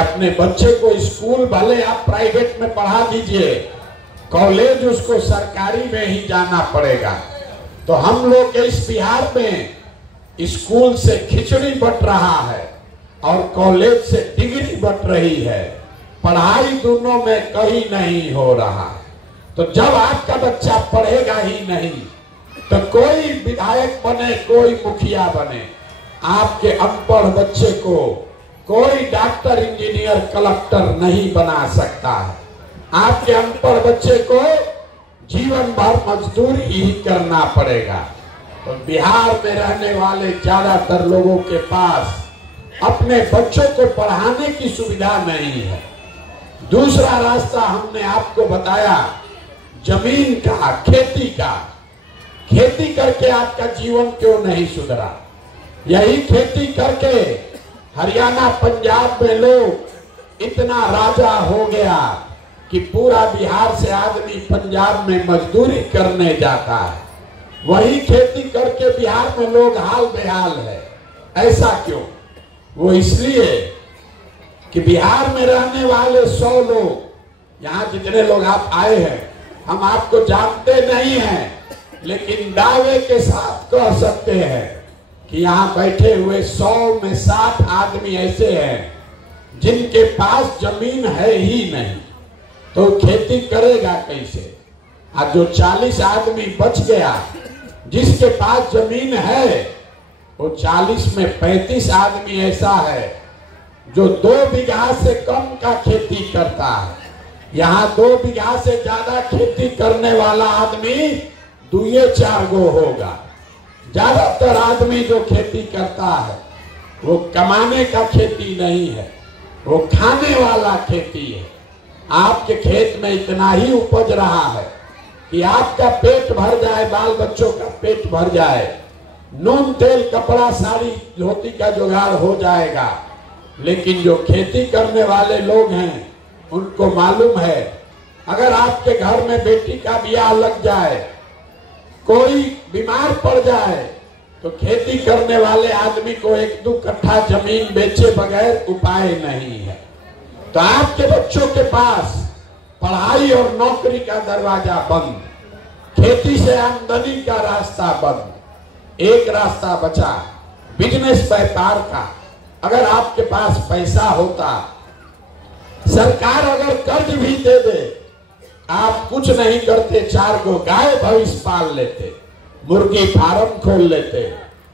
अपने बच्चे को स्कूल भले आप प्राइवेट में पढ़ा दीजिए, कॉलेज उसको सरकारी में ही जाना पड़ेगा। तो हम लोग के इस बिहार में स्कूल से खिचड़ी बट रहा है और कॉलेज से डिग्री बट रही है, पढ़ाई दोनों में कहीं नहीं हो रहा। तो जब आपका बच्चा पढ़ेगा ही नहीं तो कोई विधायक बने, कोई मुखिया बने, आपके अनपढ़ बच्चे को कोई डॉक्टर, इंजीनियर, कलेक्टर नहीं बना सकता है। आपके अनपढ़ बच्चे को जीवन भर मजदूरी ही करना पड़ेगा। तो बिहार में रहने वाले ज्यादातर लोगों के पास अपने बच्चों को पढ़ाने की सुविधा नहीं है। दूसरा रास्ता हमने आपको बताया जमीन का, खेती का। खेती करके आपका जीवन क्यों नहीं सुधरा? यही खेती करके हरियाणा, पंजाब में लोग इतना राजा हो गया कि पूरा बिहार से आदमी पंजाब में मजदूरी करने जाता है। वही खेती करके बिहार में लोग हाल बेहाल है। ऐसा क्यों? वो इसलिए कि बिहार में रहने वाले 100 लोग, यहाँ जितने लोग आप आए हैं हम आपको जानते नहीं हैं, लेकिन दावे के साथ कह सकते हैं कि यहाँ बैठे हुए 100 में 60 आदमी ऐसे हैं जिनके पास जमीन है ही नहीं, तो खेती करेगा कैसे? आज जो 40 आदमी बच गया जिसके पास जमीन है, वो 40 में 35 आदमी ऐसा है जो 2 बीघा से कम का खेती करता है। यहाँ 2 बीघा से ज्यादा खेती करने वाला आदमी 2-4 गो होगा। ज्यादातर आदमी जो खेती करता है वो कमाने का खेती नहीं है, वो खाने वाला खेती है। आपके खेत में इतना ही उपज रहा है कि आपका पेट भर जाए, बाल बच्चों का पेट भर जाए, नून तेल कपड़ा साड़ी धोती का जुगाड़ हो जाएगा। लेकिन जो खेती करने वाले लोग हैं उनको मालूम है, अगर आपके घर में बेटी का ब्याह लग जाए, कोई बीमार पड़ जाए, तो खेती करने वाले आदमी को 1-2 कट्ठा जमीन बेचे बगैर उपाय नहीं है। तो आपके बच्चों के पास पढ़ाई और नौकरी का दरवाजा बंद, खेती से आमदनी का रास्ता बंद। एक रास्ता बचा बिजनेस, व्यापार का। अगर आपके पास पैसा होता, सरकार अगर कर्ज भी दे दे, आप कुछ नहीं करते, 4 गो गाय भैंस पाल लेते, मुर्गी फार्म खोल लेते,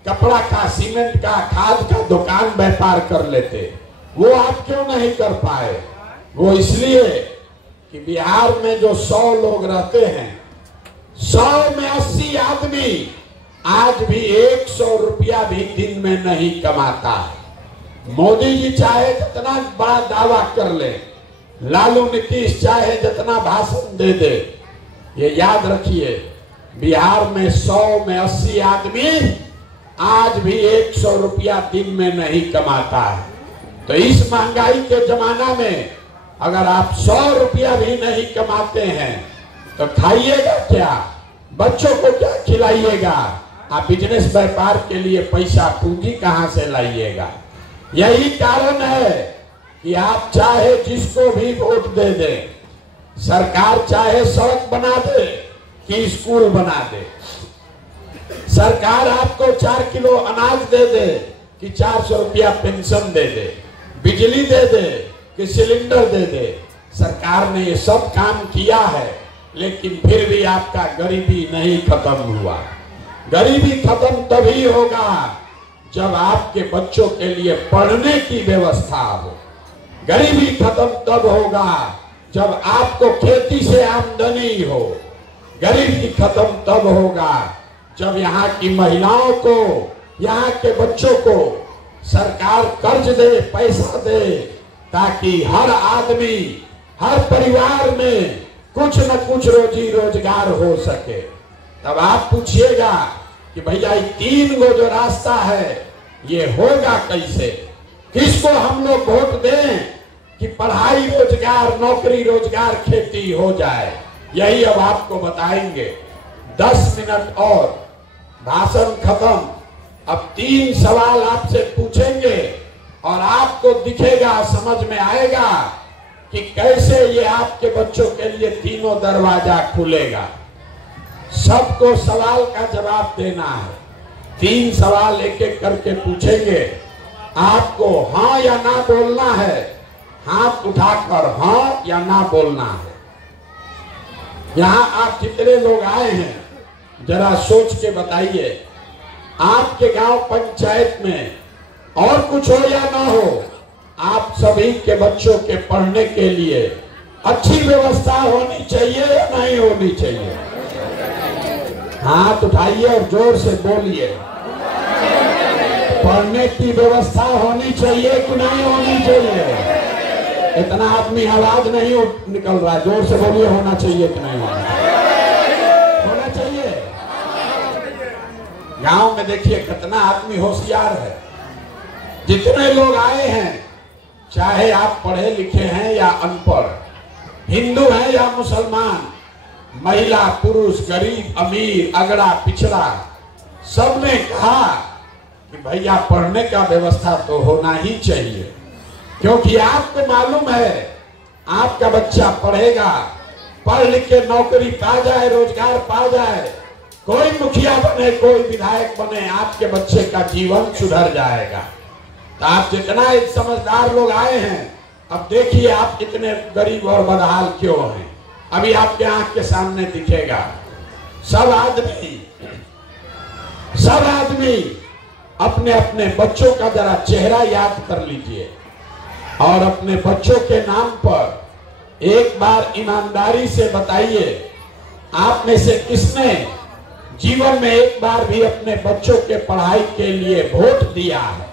कपड़ा का, सीमेंट का, खाद का दुकान व्यापार कर लेते। वो आप क्यों नहीं कर पाए? वो इसलिए कि बिहार में जो 100 लोग रहते हैं, 100 में 80 आदमी आज भी 100 रुपया भी दिन में नहीं कमाता है। मोदी जी चाहे जितना बड़ा दावा कर ले, लालू नीतीश चाहे जितना भाषण दे दे, ये याद रखिए बिहार में 100 में 80 आदमी आज भी 100 रुपया दिन में नहीं कमाता है। तो इस महंगाई के जमाना में अगर आप 100 रुपया भी नहीं कमाते हैं तो खाइएगा क्या? बच्चों को क्या खिलाइएगा? आप बिजनेस व्यापार के लिए पैसा पूंजी कहां से लाइएगा? यही कारण है कि आप चाहे जिसको भी वोट दे दे, सरकार चाहे सड़क बना दे कि स्कूल बना दे, सरकार आपको 4 किलो अनाज दे दे कि 400 रुपया पेंशन दे दे, बिजली दे दे कि सिलेंडर दे दे, सरकार ने ये सब काम किया है, लेकिन फिर भी आपका गरीबी नहीं खत्म हुआ। गरीबी खत्म तभी होगा जब आपके बच्चों के लिए पढ़ने की व्यवस्था हो। गरीबी खत्म तब होगा जब आपको खेती से आमदनी हो। गरीबी खत्म तब होगा जब यहाँ की महिलाओं को, यहाँ के बच्चों को सरकार कर्ज दे, पैसा दे, ताकि हर आदमी, हर परिवार में कुछ न कुछ रोजी रोजगार हो सके। तब आप पूछिएगा कि भैया 3 गो जो रास्ता है ये होगा कैसे? किसको हम लोग वोट दें कि पढ़ाई रोजगार, नौकरी रोजगार, खेती हो जाए? यही अब आपको बताएंगे। 10 मिनट और, भाषण खत्म। अब 3 सवाल आपसे पूछेंगे और आपको दिखेगा, समझ में आएगा कि कैसे ये आपके बच्चों के लिए तीनों दरवाजा खुलेगा। सबको सवाल का जवाब देना है। 3 सवाल एक एक करके पूछेंगे, आपको हाँ या ना बोलना है। हाथ उठाकर हाँ या ना बोलना है। यहाँ आप जितने लोग आए हैं जरा सोच के बताइए, आपके गांव पंचायत में और कुछ हो या ना हो, आप सभी के बच्चों के पढ़ने के लिए अच्छी व्यवस्था होनी चाहिए या नहीं होनी चाहिए? हाथ उठाइए और जोर से बोलिए। पढ़ने की व्यवस्था होनी चाहिए कि नहीं होनी चाहिए? इतना आदमी आवाज नहीं निकल रहा है, जोर से बोलिए। होना चाहिए कि नहीं होना चाहिए? गांव में देखिए कितना आदमी होशियार है। जितने लोग आए हैं, चाहे आप पढ़े लिखे हैं या अनपढ़, हिंदू हैं या मुसलमान, महिला पुरुष, गरीब अमीर, अगड़ा पिछड़ा, सबने कहा कि भैया पढ़ने का व्यवस्था तो होना ही चाहिए। क्योंकि आपको मालूम है आपका बच्चा पढ़ेगा, पढ़ लिख के नौकरी पा जाए, रोजगार पा जाए, कोई मुखिया बने, कोई विधायक बने, आपके बच्चे का जीवन सुधर जाएगा। तो आप जितना एक समझदार लोग आए हैं, अब देखिए आप कितने गरीब और बदहाल क्यों हैं। अभी आपके आंख के सामने दिखेगा। सब आदमी अपने अपने बच्चों का जरा चेहरा याद कर लीजिए और अपने बच्चों के नाम पर एक बार ईमानदारी से बताइए, आप में से किसने जीवन में एक बार भी अपने बच्चों के पढ़ाई के लिए वोट दिया है?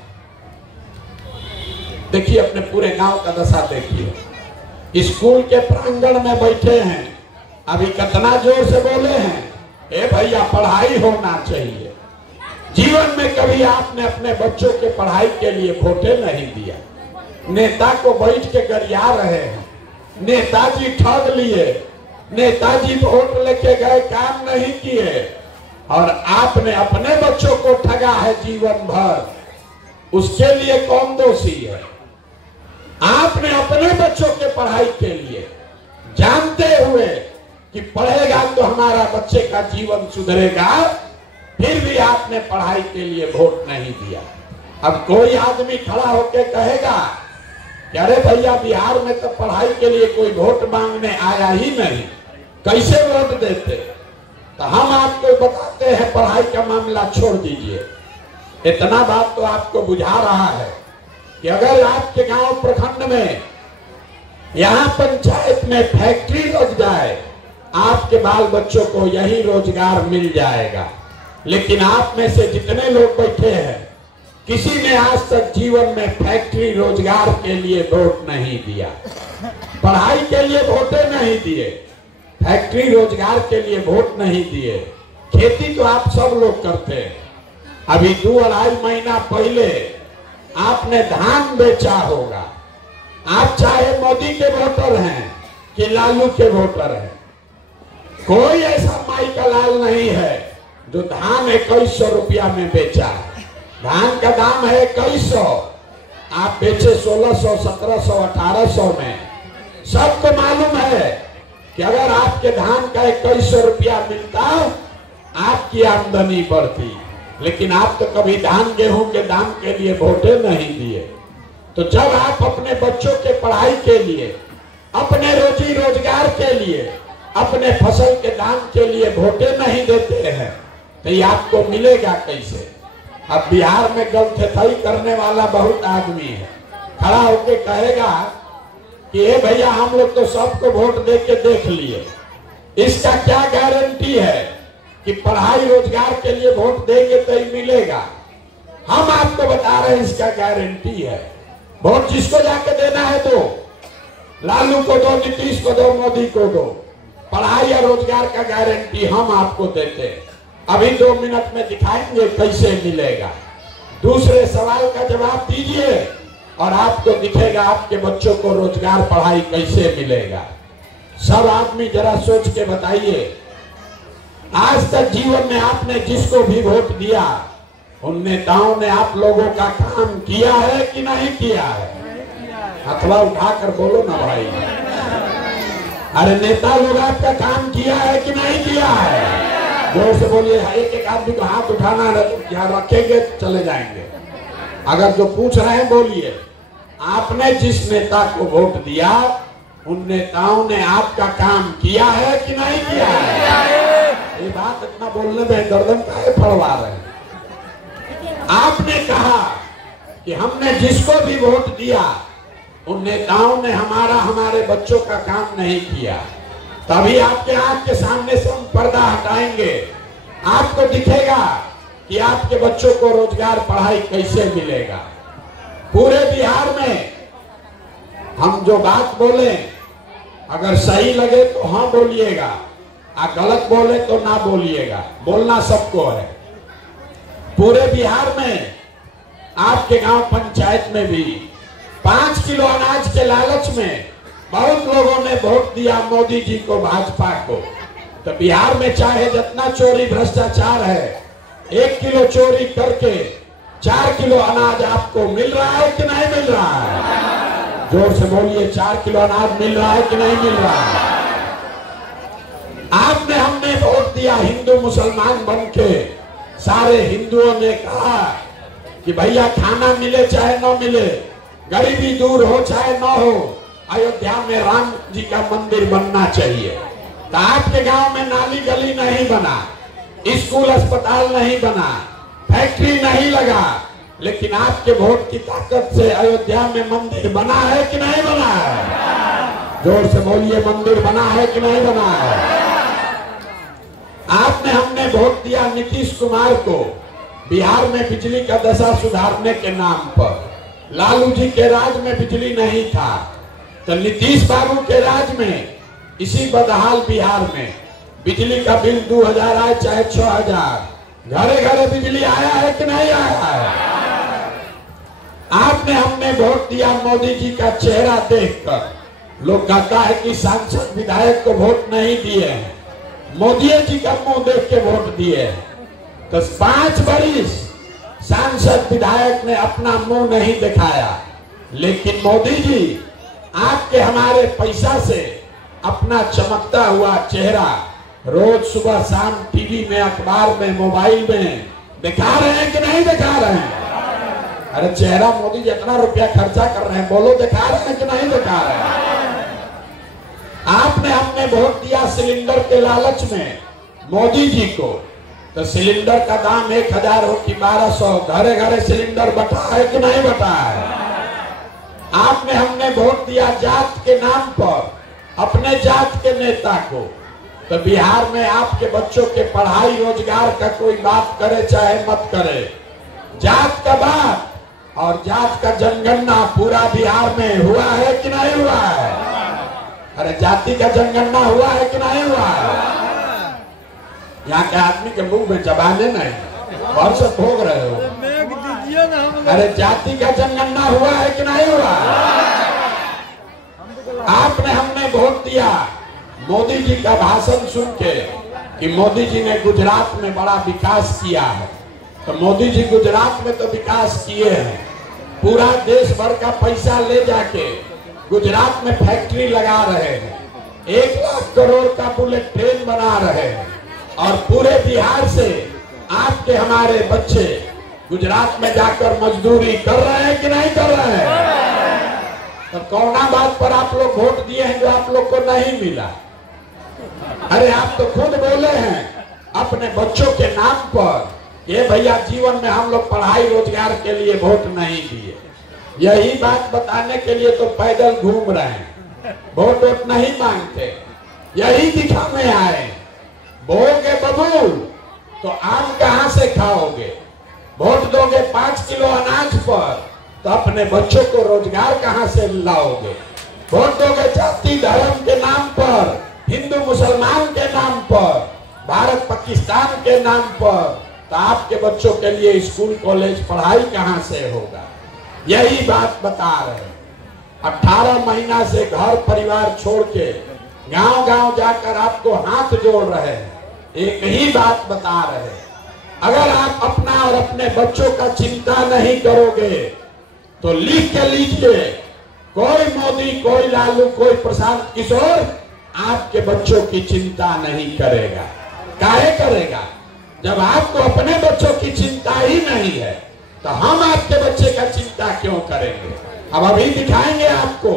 देखिए अपने पूरे गांव का दशा देखिए। स्कूल के प्रांगण में बैठे हैं, अभी कितना जोर से बोले हैं, ए भैया पढ़ाई होना चाहिए। जीवन में कभी आपने अपने बच्चों के पढ़ाई के लिए वोटे नहीं दिया। नेता को बैठ के गरिया रहे हैं, नेताजी ठग लिए, नेताजी वोट लेके गए, काम नहीं किए, और आपने अपने बच्चों को ठगा है जीवन भर। उसके लिए कौन दोषी है? आपने अपने बच्चों के पढ़ाई के लिए, जानते हुए कि पढ़ेगा तो हमारा बच्चे का जीवन सुधरेगा, फिर भी आपने पढ़ाई के लिए वोट नहीं दिया। अब कोई आदमी खड़ा होकर कहेगा कि अरे भैया बिहार में तो पढ़ाई के लिए कोई वोट मांगने आया ही नहीं, कैसे वोट देते? तो हम आपको बताते हैं पढ़ाई का मामला छोड़ दीजिए। इतना बात तो आपको बुझा रहा है कि अगर आपके गांव प्रखंड में, यहाँ पंचायत में फैक्ट्री लग जाए, आपके बाल बच्चों को यही रोजगार मिल जाएगा। लेकिन आप में से जितने लोग बैठे हैं, किसी ने आज तक जीवन में फैक्ट्री रोजगार के लिए वोट नहीं दिया, पढ़ाई के लिए वोटे नहीं दिए, फैक्ट्री रोजगार के लिए वोट नहीं दिए। खेती तो आप सब लोग करते हैं। अभी 2-2.5 महीना पहले आपने धान बेचा होगा। आप चाहे मोदी के वोटर हैं कि लालू के वोटर हैं, कोई ऐसा माई का लाल नहीं है जो धान 2100 रुपया में बेचा है। धान का दाम है 2100, आप बेचे 1600, 1700, 1800 में। सबको मालूम है कि अगर आपके धान का 2100 रुपया मिलता, आपकी आमदनी बढ़ती। लेकिन आप तो कभी धान गेहूं के दाम के लिए वोटे नहीं दिए। तो जब आप अपने बच्चों के पढ़ाई के लिए, अपने रोजी रोजगार के लिए, अपने फसल के दाम के लिए वोटे नहीं देते हैं, तो ये आपको मिलेगा कैसे? अब बिहार में गलथेथई करने वाला बहुत आदमी है, खड़ा होके कहेगा कि ए भैया हम लोग तो सबको वोट दे के देख लिए, इसका क्या गारंटी है कि पढ़ाई रोजगार के लिए वोट देंगे तो ही मिलेगा? हम आपको बता रहे हैं इसका गारंटी है। वोट जिसको जाके देना है दो, लालू को दो, नीतीश को दो, मोदी को दो। पढ़ाई या रोजगार का गारंटी हम आपको देते हैं। अभी 2 मिनट में दिखाएंगे कैसे मिलेगा। दूसरे सवाल का जवाब दीजिए और आपको दिखेगा आपके बच्चों को रोजगार, पढ़ाई कैसे मिलेगा। सब आदमी जरा सोच के बताइए, आज तक जीवन में आपने जिसको भी वोट दिया, उन नेताओं ने आप लोगों का काम किया है कि नहीं किया है? हथवा उठाकर बोलो ना भाई। अरे नेता लोग आपका काम किया है कि नहीं किया है? जोर से बोलिए। एक एक आदमी को हाथ उठाना है तो क्या रखेंगे, चले जाएंगे। अगर जो पूछ रहे हैं बोलिए। आपने जिस नेता को वोट दिया उन नेताओं ने आपका काम किया है कि नहीं किया है? ये बात इतना बोलने में गर्दन काहे फड़वा रहे हैं? आपने कहा कि हमने जिसको भी वोट दिया उन नेताओं ने हमारे बच्चों का काम नहीं किया। तभी आपके आंख के सामने से हम पर्दा हटाएंगे, आपको दिखेगा कि आपके बच्चों को रोजगार पढ़ाई कैसे मिलेगा। पूरे बिहार में हम जो बात बोले अगर सही लगे तो हाँ बोलिएगा, गलत बोले तो ना बोलिएगा। बोलना सबको है। पूरे बिहार में आपके गांव पंचायत में भी 5 किलो अनाज के लालच में बहुत लोगों ने वोट दिया मोदी जी को, भाजपा को। तो बिहार में चाहे जितना चोरी भ्रष्टाचार है, 1 किलो चोरी करके 4 किलो अनाज आपको मिल रहा है कि नहीं मिल रहा है? जोर से बोलिए। 4 किलो अनाज मिल रहा है कि नहीं मिल रहा है? आपने हमने वोट दिया हिंदू मुसलमान बन के। सारे हिंदुओं ने कहा कि भैया खाना मिले चाहे न मिले, गरीबी दूर हो चाहे न हो, अयोध्या में राम जी का मंदिर बनना चाहिए। तो आपके गांव में नाली गली नहीं बना, स्कूल अस्पताल नहीं बना, फैक्ट्री नहीं लगा, लेकिन आपके वोट की ताकत से अयोध्या में मंदिर बना है कि नहीं बना है? जोर से बोलिए। मंदिर बना है कि नहीं बना है? आपने हमने वोट दिया नीतीश कुमार को बिहार में बिजली का दशा सुधारने के नाम पर। लालू जी के राज में बिजली नहीं था, तो नीतीश बाबू के राज में इसी बदहाल बिहार में बिजली का बिल 2000 आए चाहे 6000, घरे घरे बिजली आया है कि नहीं आया है? आपने हमने वोट दिया मोदी जी का चेहरा देखकर। लोग कहता है कि सांसद विधायक को वोट नहीं दिए हैं, मोदी जी का मुंह देख के वोट दिए। तो 5 बरिस सांसद विधायक ने अपना मुंह नहीं दिखाया, लेकिन मोदी जी आपके हमारे पैसा से अपना चमकता हुआ चेहरा रोज सुबह शाम टीवी में, अखबार में, मोबाइल में दिखा रहे हैं कि नहीं दिखा रहे हैं? अरे चेहरा मोदी जी इतना रुपया खर्चा कर रहे हैं, बोलो दिखा रहे हैं कि नहीं दिखा रहे हैं? आपने हमने वोट दिया सिलेंडर के लालच में मोदी जी को। तो सिलेंडर का दाम 1000 हो कि 1200, घरे घरे सिलेंडर बटा है कि नहीं बटा है? आपने हमने वोट दिया जात के नाम पर अपने जात के नेता को। तो बिहार में आपके बच्चों के पढ़ाई रोजगार का कोई बात करे चाहे मत करे, जात का बात और जात का जनगणना पूरा बिहार में हुआ है कि नहीं हुआ है? अरे जाति का जनगणना हुआ है कि नहीं हुआ है? यहाँ के आदमी के मुंह में जबाने नहीं और सब भोग रहे हो। अरे जाति का जनगणना हुआ है कि नहीं हुआ? आपने हमने वोट दिया मोदी जी का भाषण सुन के कि मोदी जी ने गुजरात में बड़ा विकास किया है। तो मोदी जी गुजरात में तो विकास किए हैं, पूरा देश भर का पैसा ले जाके गुजरात में फैक्ट्री लगा रहे हैं, 1 लाख करोड़ का बुलेट ट्रेन बना रहे हैं, और पूरे बिहार से आपके हमारे बच्चे गुजरात में जाकर मजदूरी कर रहे हैं कि नहीं कर रहे हैं? तो कौना बात पर आप लोग वोट दिए हैं जो आप लोग को नहीं मिला? अरे आप तो खुद बोले हैं अपने बच्चों के नाम पर, ये भैया जीवन में हम लोग पढ़ाई रोजगार के लिए वोट नहीं दिए। यही बात बताने के लिए तो पैदल घूम रहे हैं, वोट नहीं मांगते, यही दिखाने आए। बोगे बबूल तो आम कहां से खाओगे? वोट दोगे 5 किलो अनाज पर तो अपने बच्चों को रोजगार कहां से लाओगे? वोट दोगे जाति धर्म के नाम पर, हिंदू मुसलमान के नाम पर, भारत पाकिस्तान के नाम पर, तो आपके बच्चों के लिए स्कूल कॉलेज पढ़ाई कहां से होगा? यही बात बता रहे। 18 महीना से घर परिवार छोड़ के गांव गांव जाकर आपको हाथ जोड़ रहे हैं, एक ही बात बता रहे। अगर आप अपना और अपने बच्चों का चिंता नहीं करोगे तो लिख के लीजिए, कोई मोदी, कोई लालू, कोई प्रशांत किशोर आपके बच्चों की चिंता नहीं करेगा। काहे करेगा? जब आपको अपने बच्चों की चिंता ही नहीं है तो हम आपके बच्चे का चिंता क्यों करेंगे? अब अभी दिखाएंगे आपको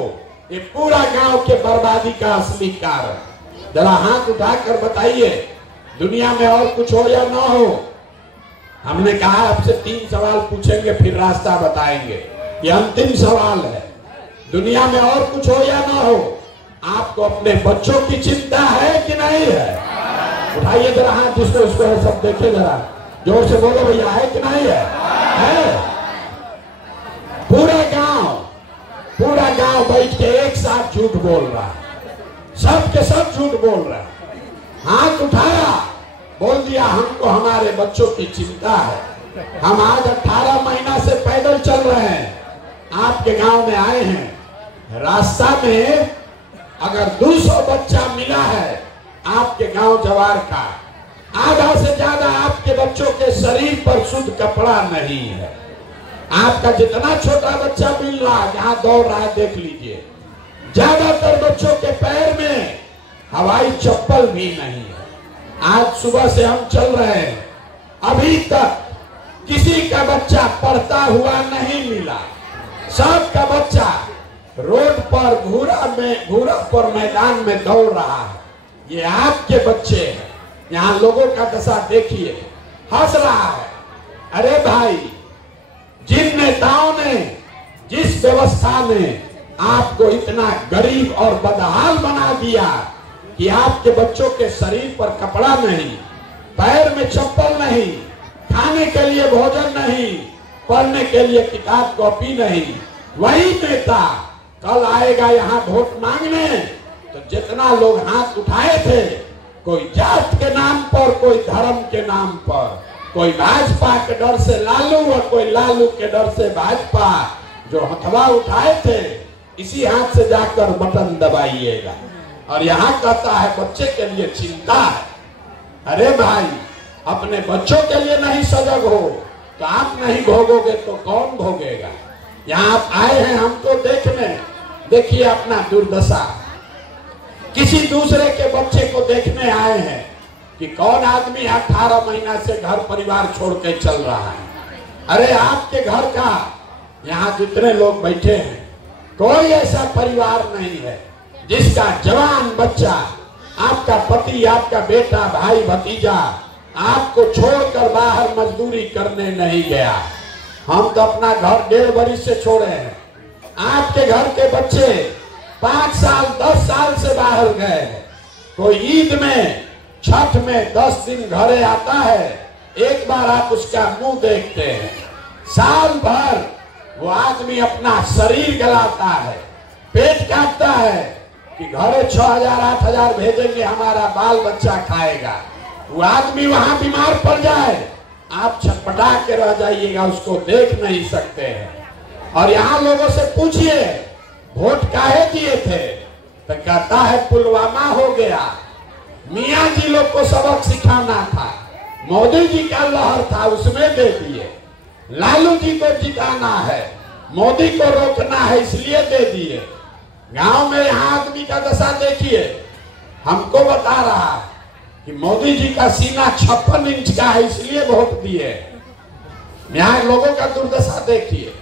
ये पूरा गांव के बर्बादी का असली कारण। जरा हाथ उठाकर बताइए, दुनिया में और कुछ हो या ना हो? हमने कहा आपसे 3 सवाल पूछेंगे, फिर रास्ता बताएंगे। ये अंतिम सवाल है, दुनिया में और कुछ हो या ना हो, आपको अपने बच्चों की चिंता है कि नहीं है? उठाइए जरा हाथ, जिसको उसको है सब देखे, जरा जोर से बोलो भैया, है कि नहीं है? पूरा गांव बैठ के एक साथ झूठ बोल रहा है, सब के सब झूठ बोल रहा है। हाथ उठाया, बोल दिया हमको हमारे बच्चों की चिंता है। हम आज 18 महीना से पैदल चल रहे हैं, आपके गांव में आए हैं। रास्ता में अगर 200 बच्चा मिला है आपके गांव जवार का, आधा से ज्यादा आपके बच्चों के शरीर पर शुद्ध कपड़ा नहीं है। आपका जितना छोटा बच्चा मिल रहा है, जहां दौड़ रहा है देख लीजिए, ज्यादातर बच्चों के पैर में हवाई चप्पल भी नहीं है। आज सुबह से हम चल रहे हैं, अभी तक किसी का बच्चा पढ़ता हुआ नहीं मिला। सबका बच्चा रोड पर घूरा पर मैदान में दौड़ रहा है। ये आपके बच्चे हैं। यहाँ लोगों का दशा देखिए, हंस रहा है। अरे भाई, जिन नेताओं ने, जिस व्यवस्था ने आपको इतना गरीब और बदहाल बना दिया कि आपके बच्चों के शरीर पर कपड़ा नहीं, पैर में चप्पल नहीं, खाने के लिए भोजन नहीं, पढ़ने के लिए किताब कॉपी नहीं, वही नेता कल आएगा यहाँ वोट मांगने तो जितना लोग हाथ उठाए थे, कोई जात के नाम पर, कोई धर्म के नाम पर, कोई भाजपा के डर से लालू और कोई लालू के डर से भाजपा, जो हथवा उठाए थे, इसी हाथ से जाकर बटन दबाइएगा। और यहाँ कहता है बच्चे के लिए चिंता है। अरे भाई, अपने बच्चों के लिए नहीं सजग हो तो आप नहीं भोगोगे तो कौन भोगेगा? यहाँ आप आए हैं हमको देखने, देखिए अपना दुर्दशा। किसी दूसरे के बच्चे को देखने आए हैं कि कौन आदमी 18 महीना से घर परिवार छोड़ के चल रहा है। अरे आपके घर का, यहाँ जितने लोग बैठे हैं, कोई ऐसा परिवार नहीं है जिसका जवान बच्चा, आपका पति, आपका बेटा, भाई, भतीजा आपको छोड़कर बाहर मजदूरी करने नहीं गया। हम तो अपना घर 1.5 बरस से छोड़े हैं। आपके घर के बच्चे 5 साल 10 साल से बाहर गए। कोई ईद में, छठ में 10 दिन घरे आता है, एक बार आप उसका मुंह देखते हैं। साल भर वो आदमी अपना शरीर गलाता है, पेट काटता है कि घरे 6,000 8,000 भेजेंगे, हमारा बाल बच्चा खाएगा। वो आदमी वहां बीमार पड़ जाए, आप छटपटा के रह जाइएगा, उसको देख नहीं सकते हैं। और यहाँ लोगों से पूछिए वोट काहे दिए थे, तो कहता है पुलवामा हो गया, मियाँ जी लोग को सबक सिखाना था, मोदी जी का लहर था उसमें दे दिए, लालू जी को जिताना है, मोदी को रोकना है इसलिए दे दिए। गांव में यहाँ आदमी का दशा देखिए, हमको बता रहा है कि मोदी जी का सीना 56 इंच का है इसलिए वोट दिए। यहाँ लोगों का दुर्दशा देखिए,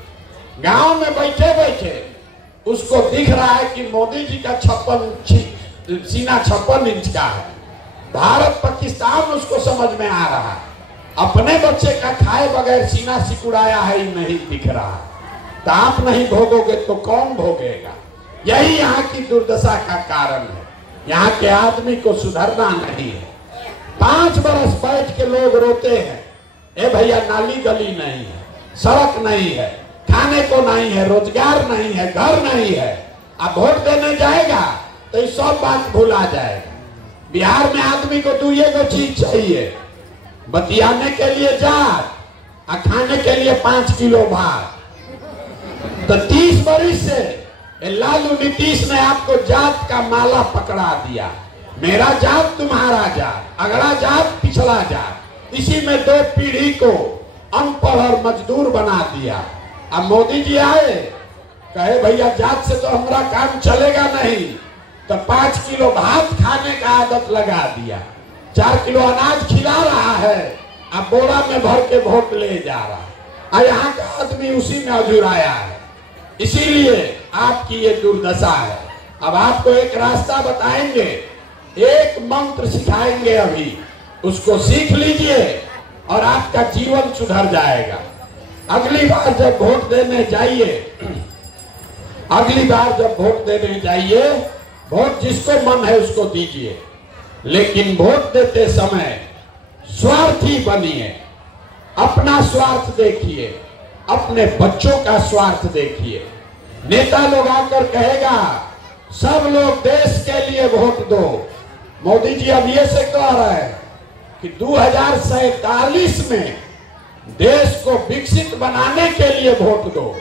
गांव में बैठे बैठे उसको दिख रहा है कि मोदी जी का सीना 56 इंच का है। भारत पाकिस्तान उसको समझ में आ रहा है, अपने बच्चे का खाए बगैर सीना सिकुड़ाया है ही नहीं दिख रहा। तो आप नहीं भोगोगे तो कौन भोगेगा? यही यहाँ की दुर्दशा का कारण है। यहाँ के आदमी को सुधरना नहीं है। 5 बरस बैठ के लोग रोते हैं, ए भैया नाली गली नहीं है, सड़क नहीं है, खाने को नहीं है, रोजगार नहीं है, घर नहीं है। अब वोट देने जाएगा तो ये सब बात भूला जाएगा। बिहार में आदमी को 2 चीज चाहिए, बतियाने के लिए जात और खाने के लिए 5 किलो भात। तो 30 बरस से लालू नीतीश ने आपको जात का माला पकड़ा दिया, मेरा जात तुम्हारा जात, अगला जात पिछला जात, इसी में 2 पीढ़ी को अनपढ़ और मजदूर बना दिया। अब मोदी जी आए, कहे भैया जात से तो हमारा काम चलेगा नहीं, तो 5 किलो भात खाने का आदत लगा दिया, 4 किलो अनाज खिला रहा है, अब बोरा में भर के वोट ले जा रहा है। यहाँ का आदमी उसी में अजुराया है, इसीलिए आपकी ये दुर्दशा है। अब आपको एक रास्ता बताएंगे, एक मंत्र सिखाएंगे, अभी उसको सीख लीजिए और आपका जीवन सुधर जाएगा। अगली बार जब वोट देने जाइए, वोट जिसको मन है उसको दीजिए, लेकिन वोट देते समय स्वार्थी बनिए। अपना स्वार्थ देखिए, अपने बच्चों का स्वार्थ देखिए। नेता लोग आकर कहेगा सब लोग देश के लिए वोट दो। मोदी जी अब ये से कह रहे हैं कि 2047 में देश को विकसित बनाने के लिए वोट दो।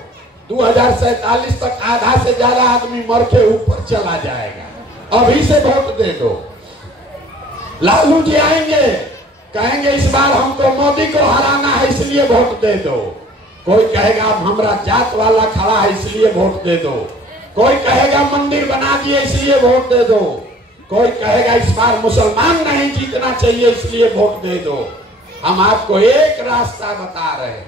2047 तक आधा से ज्यादा आदमी मर के ऊपर चला जाएगा, अभी से वोट दे दो। लालू जी आएंगे, कहेंगे इस बार हमको मोदी को हराना है इसलिए वोट दे दो। कोई कहेगा हमारा जात वाला खड़ा है इसलिए वोट दे दो। कोई कहेगा मंदिर बना दिए इसलिए वोट दे दो। कोई कहेगा इस बार मुसलमान नहीं जीतना चाहिए इसलिए वोट दे दो। हम आपको एक रास्ता बता रहे हैं,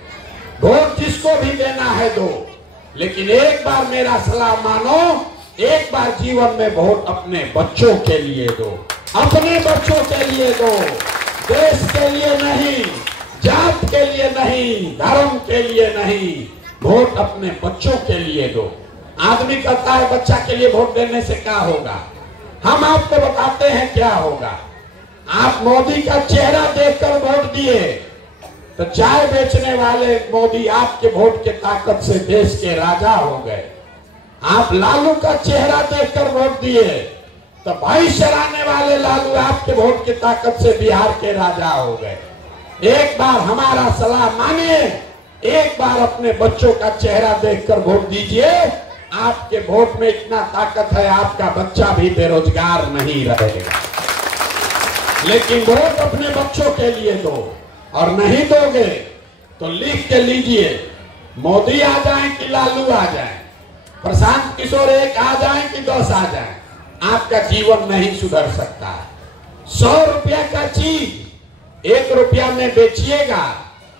वोट जिसको भी देना है दो, लेकिन एक बार मेरा सलाह मानो, एक बार जीवन में वोट अपने बच्चों के लिए दो, अपने बच्चों के लिए दो, देश के लिए नहीं, जात के लिए नहीं, धर्म के लिए नहीं, वोट अपने बच्चों के लिए दो। आदमी कहता है बच्चा के लिए वोट देने से क्या होगा, हम आपको बताते हैं क्या होगा। आप मोदी का चेहरा देखकर वोट दिए तो चाय बेचने वाले मोदी आपके वोट के ताकत से देश के राजा हो गए। आप लालू का चेहरा देखकर वोट दिए तो भाई चराने वाले लालू आपके वोट की ताकत से बिहार के राजा हो गए। एक बार हमारा सलाह मानिए, एक बार अपने बच्चों का चेहरा देखकर वोट दीजिए। आपके वोट में इतना ताकत है, आपका बच्चा भी बेरोजगार नहीं रहेगा। लेकिन वोट अपने बच्चों के लिए दो, और नहीं दोगे तो लिख के लीजिए, मोदी आ जाए कि लालू आ जाए, प्रशांत किशोर एक आ जाए कि 10 आ जाए, आपका जीवन नहीं सुधर सकता। 100 रुपया का चीज 1 रुपया में बेचिएगा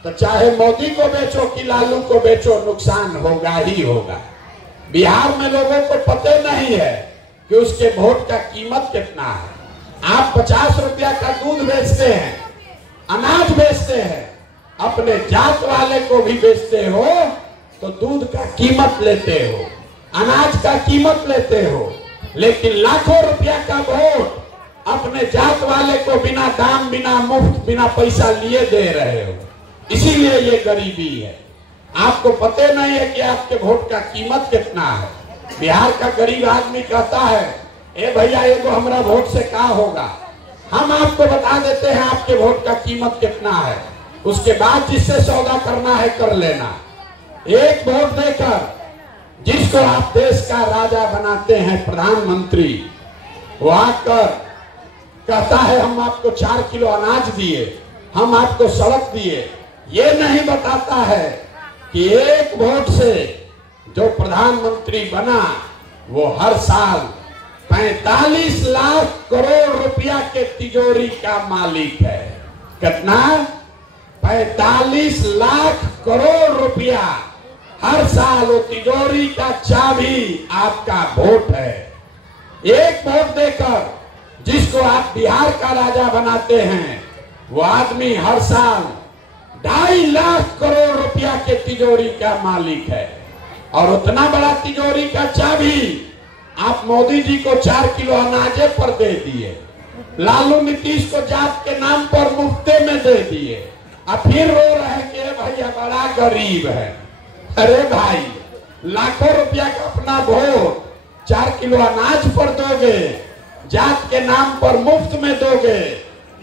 तो चाहे मोदी को बेचो कि लालू को बेचो, नुकसान होगा ही होगा। बिहार में लोगों को पता नहीं है कि उसके वोट का कीमत कितना है। आप 50 रुपया का दूध बेचते हैं, अनाज बेचते हैं, अपने जात वाले को भी बेचते हो तो दूध का कीमत लेते हो, अनाज का कीमत लेते हो, लेकिन लाखों रुपया का वोट अपने जात वाले को बिना दाम, बिना मुफ्त, बिना पैसा लिए दे रहे हो। इसीलिए ये गरीबी है। आपको पता नहीं है कि आपके वोट का कीमत कितना है। बिहार का गरीब आदमी कहता है ए भैया ये तो हमारा वोट से क्या होगा। हम आपको बता देते हैं आपके वोट का कीमत कितना है, उसके बाद जिससे सौदा करना है कर लेना। एक वोट देकर जिसको आप देश का राजा बनाते हैं, प्रधानमंत्री, वो आकर कहता है हम आपको 4 किलो अनाज दिए, हम आपको सड़क दिए, ये नहीं बताता है कि एक वोट से जो प्रधानमंत्री बना वो हर साल 45 लाख करोड़ रुपया के तिजोरी का मालिक है। कितना? 45 लाख करोड़ रुपया हर साल वो तिजोरी का चाबी आपका वोट है। एक वोट देकर जिसको आप बिहार का राजा बनाते हैं, वो आदमी हर साल 2.5 लाख करोड़ रुपया के तिजोरी का मालिक है। और उतना बड़ा तिजोरी का चाबी आप मोदी जी को 4 किलो अनाजे पर दे दिए, लालू नीतीश को जात के नाम पर मुफ्ते में दे दिए, अब फिर रो रहे हैं कि भैया बड़ा गरीब है। अरे भाई, लाखों रुपया का अपना वोट 4 किलो अनाज पर दोगे, जात के नाम पर मुफ्त में दोगे,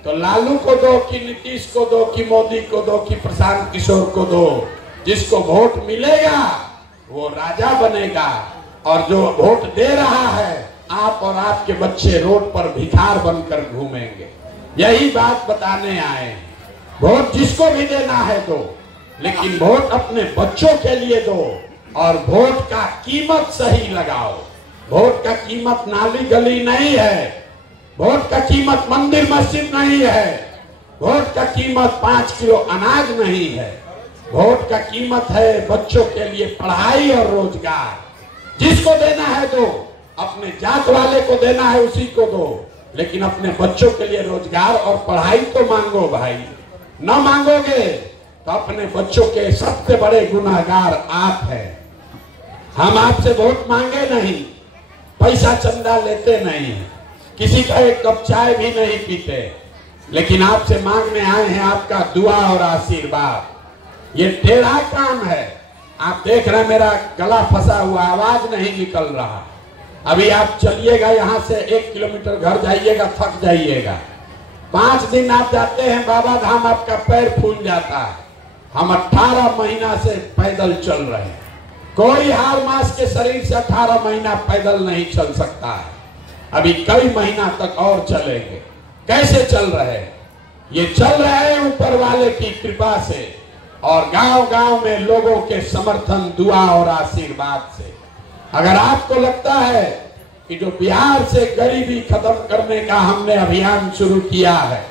तो लालू को दो कि नीतीश को दो कि मोदी को दो कि प्रशांत किशोर को दो, जिसको वोट मिलेगा वो राजा बनेगा। और जो वोट दे रहा है, आप और आपके बच्चे रोड पर भिखार बनकर घूमेंगे। यही बात बताने आए हैं। वोट जिसको भी देना है दो, लेकिन वोट अपने बच्चों के लिए दो और वोट का कीमत सही लगाओ। वोट का कीमत नाली गली नहीं है, वोट का कीमत मंदिर मस्जिद नहीं है, वोट का कीमत 5 किलो अनाज नहीं है, वोट का कीमत है बच्चों के लिए पढ़ाई और रोजगार। जिसको देना है दो, अपने जात वाले को देना है उसी को दो, लेकिन अपने बच्चों के लिए रोजगार और पढ़ाई तो मांगो भाई। न मांगोगे तो अपने बच्चों के सबसे बड़े गुनाहगार आप हैं। हम आपसे वोट मांगे नहीं, पैसा चंदा लेते नहीं, किसी का एक कप चाय भी नहीं पीते, लेकिन आपसे मांगने आए हैं आपका दुआ और आशीर्वाद। ये टेढ़ा काम है। आप देख रहे हैं मेरा गला फंसा हुआ, आवाज नहीं निकल रहा। अभी आप चलिएगा यहाँ से 1 किलोमीटर घर जाइएगा, थक जाइएगा। 5 दिन आप जाते हैं बाबा धाम, आपका पैर फूल जाता है। हम 18 महीना से पैदल चल रहे हैं। कोई हार मास के शरीर से 18 महीना पैदल नहीं चल सकता है। अभी कई महीना तक और चलेंगे। कैसे चल रहे हैं? ये चल रहे हैं ऊपर वाले की कृपा से और गांव-गांव में लोगों के समर्थन, दुआ और आशीर्वाद से। अगर आपको लगता है कि जो बिहार से गरीबी खत्म करने का हमने अभियान शुरू किया है,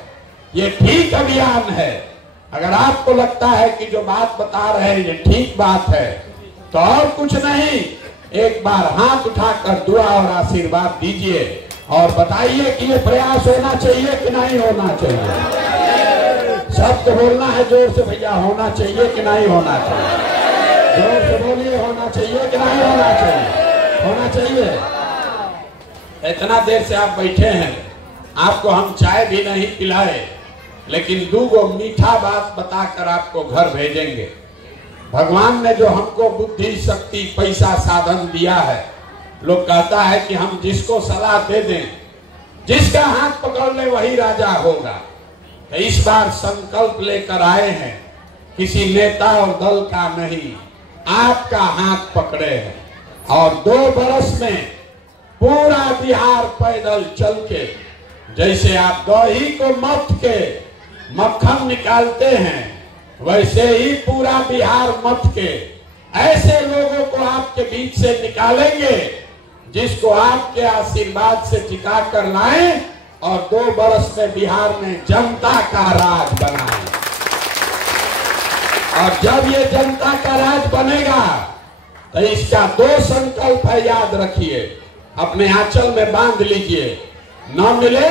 ये ठीक अभियान है, अगर आपको लगता है कि जो बात बता रहे हैं ये ठीक बात है, तो और कुछ नहीं, एक बार हाथ उठाकर दुआ और आशीर्वाद दीजिए और बताइए कि ये प्रयास होना चाहिए कि नहीं होना चाहिए। सबको बोलना है जोर से, भैया होना चाहिए कि नहीं होना चाहिए? जोर से बोलिए, होना चाहिए कि नहीं होना चाहिए? होना चाहिए। इतना देर से आप बैठे हैं, आपको हम चाय भी नहीं पिलाए, लेकिन 2 मीठा बात बताकर आपको घर भेजेंगे। भगवान ने जो हमको बुद्धि, शक्ति, पैसा, साधन दिया है, लोग कहता है कि हम जिसको सलाह दे दें, जिसका हाथ पकड़ ले वही राजा होगा। तो इस बार संकल्प लेकर आए हैं, किसी नेता और दल का नहीं, आपका हाथ पकड़े हैं और 2 बरस में पूरा बिहार पैदल चल के, जैसे आप दही को मथ के मक्खन निकालते हैं, वैसे ही पूरा बिहार मथ के ऐसे लोगों को आपके बीच से निकालेंगे जिसको आपके आशीर्वाद से टिका कर लाएं और 2 बरस में बिहार में जनता का राज बनाएं। और जब ये जनता का राज बनेगा तो इसका 2 संकल्प है, याद रखिए, अपने आंचल में बांध लीजिए। न मिले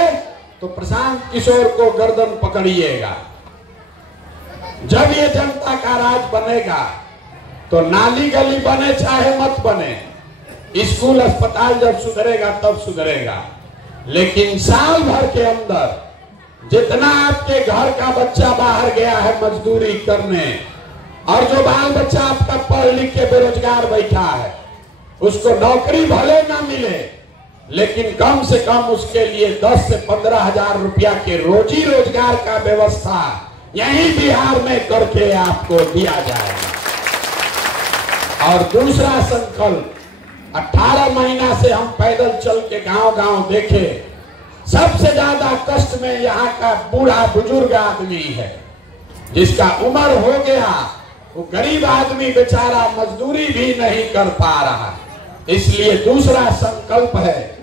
तो प्रशांत किशोर को गर्दन पकड़िएगा। जब ये जनता का राज बनेगा तो नाली गली बने चाहे मत बने, स्कूल अस्पताल जब सुधरेगा तब सुधरेगा, लेकिन साल भर के अंदर जितना आपके घर का बच्चा बाहर गया है मजदूरी करने, और जो बाल बच्चा आपका पढ़ लिख के बेरोजगार बैठा है, उसको नौकरी भले ना मिले, लेकिन कम से कम उसके लिए 10 से 15 हजार रुपया के रोजी रोजगार का व्यवस्था यहीं बिहार में करके आपको दिया जाएगा। और दूसरा संकल्प, 18 महीना से हम पैदल चल के गांव-गांव देखे, सबसे ज्यादा कष्ट में यहाँ का बूढ़ा बुजुर्ग आदमी है, जिसका उम्र हो गया, वो गरीब आदमी बेचारा मजदूरी भी नहीं कर पा रहा। इसलिए दूसरा संकल्प है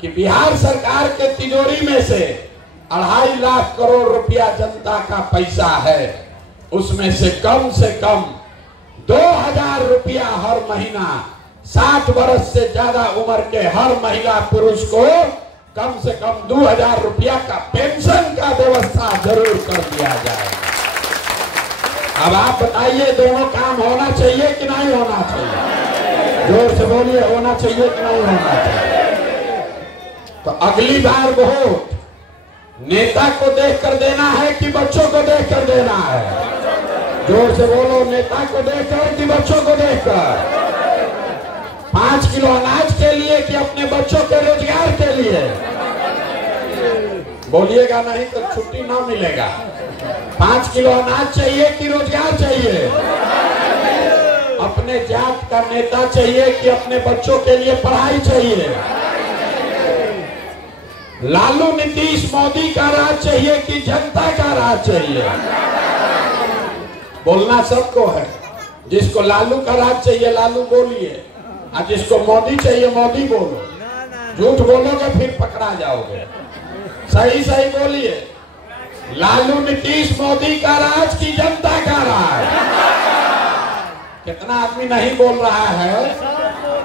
कि बिहार सरकार के तिजोरी में से 2.5 लाख करोड़ रुपया जनता का पैसा है, उसमें से कम 2000 रुपया हर महीना 60 वर्ष से ज्यादा उम्र के हर महिला पुरुष को कम से कम 2000 रुपया का पेंशन का व्यवस्था जरूर कर दिया जाएगा। अब आप बताइए, दोनों काम होना चाहिए कि नहीं होना चाहिए? जोर से बोलिए, होना चाहिए कि नहीं होना चाहिए? तो अगली बार वोट नेता को देखकर देना है कि बच्चों को देखकर देना है? जोर से बोलो, नेता को देखकर कि बच्चों को देखकर? 5 किलो अनाज के लिए कि अपने बच्चों के रोजगार के लिए? बोलिएगा नहीं तो छुट्टी ना मिलेगा। 5 किलो अनाज चाहिए कि रोजगार चाहिए? अपने जात का नेता चाहिए कि अपने बच्चों के लिए पढ़ाई चाहिए? लालू नीतीश मोदी का राज चाहिए कि जनता का राज चाहिए? बोलना सबको है। जिसको लालू का राज चाहिए लालू बोलिए, और जिसको मोदी चाहिए मोदी बोलो। झूठ बोलोगे फिर पकड़ा जाओगे। सही सही बोलिए। लालू नीतीश मोदी का राज की जनता का राज। कितना आदमी नहीं बोल रहा है।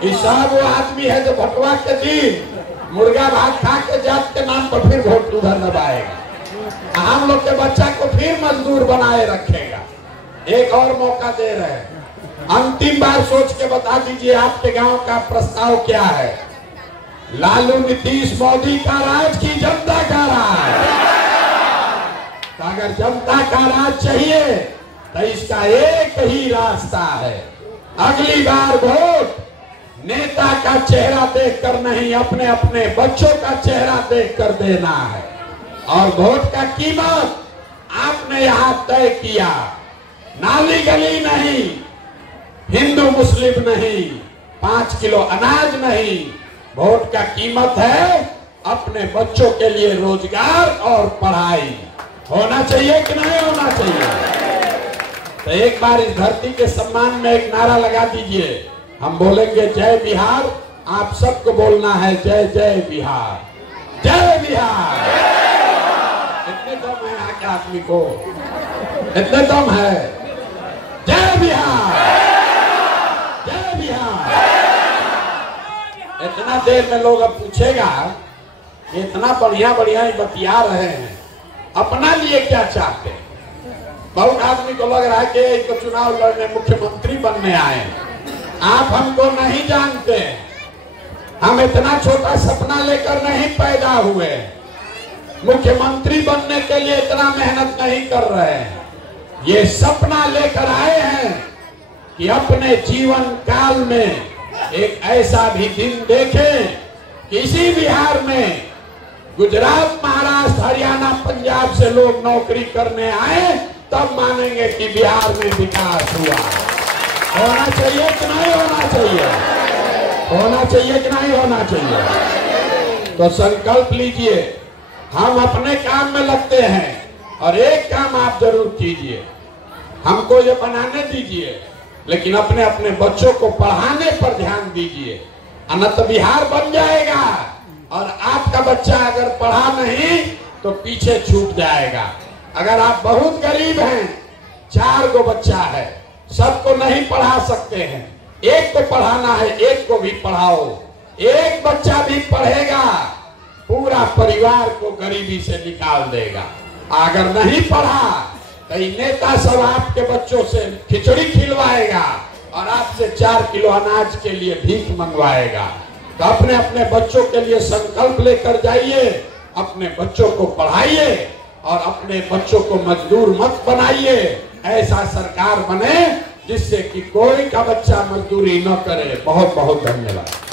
इस सब वो आदमी है जो भटवा के दिन मुर्गा भात खा के जात के नाम पर फिर वोट उधर दबाएगा। हम लोग के बच्चा को फिर मजदूर बनाए रखेगा। एक और मौका दे रहे हैं। अंतिम बार सोच के बता दीजिए आपके गांव का प्रस्ताव क्या है। लालू नीतीश मोदी का राज की जनता का राज। तो अगर जनता का राज चाहिए तो इसका एक ही रास्ता है। अगली बार वोट नेता का चेहरा देखकर नहीं, अपने अपने बच्चों का चेहरा देखकर देना है। और वोट का कीमत आपने यहां तय किया। नाली गली नहीं, हिंदू मुस्लिम नहीं, 5 किलो अनाज नहीं। वोट का कीमत है अपने बच्चों के लिए रोजगार और पढ़ाई। होना चाहिए कि नहीं होना चाहिए? तो एक बार इस धरती के सम्मान में एक नारा लगा दीजिए। हम बोलेंगे जय बिहार, आप सबको बोलना है जय जय बिहार, जय बिहार। इतने दम है यहाँ के आदमी को, इतने दम है। जय बिहार, जय बिहार। इतना देर में लोग अब पूछेगा इतना बढ़िया बढ़िया ही बतिया रहे हैं, अपना लिए क्या चाहते हैं? बहुत आदमी को लग रहा है कि इनको चुनाव लड़ने मुख्यमंत्री बनने आए। आप हमको नहीं जानते। हम इतना छोटा सपना लेकर नहीं पैदा हुए। मुख्यमंत्री बनने के लिए इतना मेहनत नहीं कर रहे हैं। ये सपना लेकर आए हैं कि अपने जीवन काल में एक ऐसा भी दिन देखें कि इसी बिहार में गुजरात, महाराष्ट्र, हरियाणा, पंजाब से लोग नौकरी करने आए, तब मानेंगे कि बिहार में विकास हुआ। होना चाहिए कि नहीं होना चाहिए? होना चाहिए कि नहीं होना चाहिए? तो संकल्प लीजिए, हम अपने काम में लगते हैं और एक काम आप जरूर कीजिए। हमको ये बनाने दीजिए, लेकिन अपने अपने बच्चों को पढ़ाने पर ध्यान दीजिए। अन्यथा बिहार बन जाएगा और आपका बच्चा अगर पढ़ा नहीं तो पीछे छूट जाएगा। अगर आप बहुत गरीब हैं, 4 गो बच्चा है, सबको नहीं पढ़ा सकते हैं, एक को पढ़ाना है, एक को भी पढ़ाओ। एक बच्चा भी पढ़ेगा, पूरा परिवार को गरीबी से निकाल देगा। अगर नहीं पढ़ा तो नेता सब आपके बच्चों से खिचड़ी खिलवाएगा और आपसे 4 किलो अनाज के लिए भीख मंगवाएगा। तो अपने अपने बच्चों के लिए संकल्प लेकर जाइए, अपने बच्चों को पढ़ाइए और अपने बच्चों को मजदूर मत बनाइए। ऐसा सरकार बने जिससे कि कोई का बच्चा मजदूरी न करे। बहुत बहुत धन्यवाद।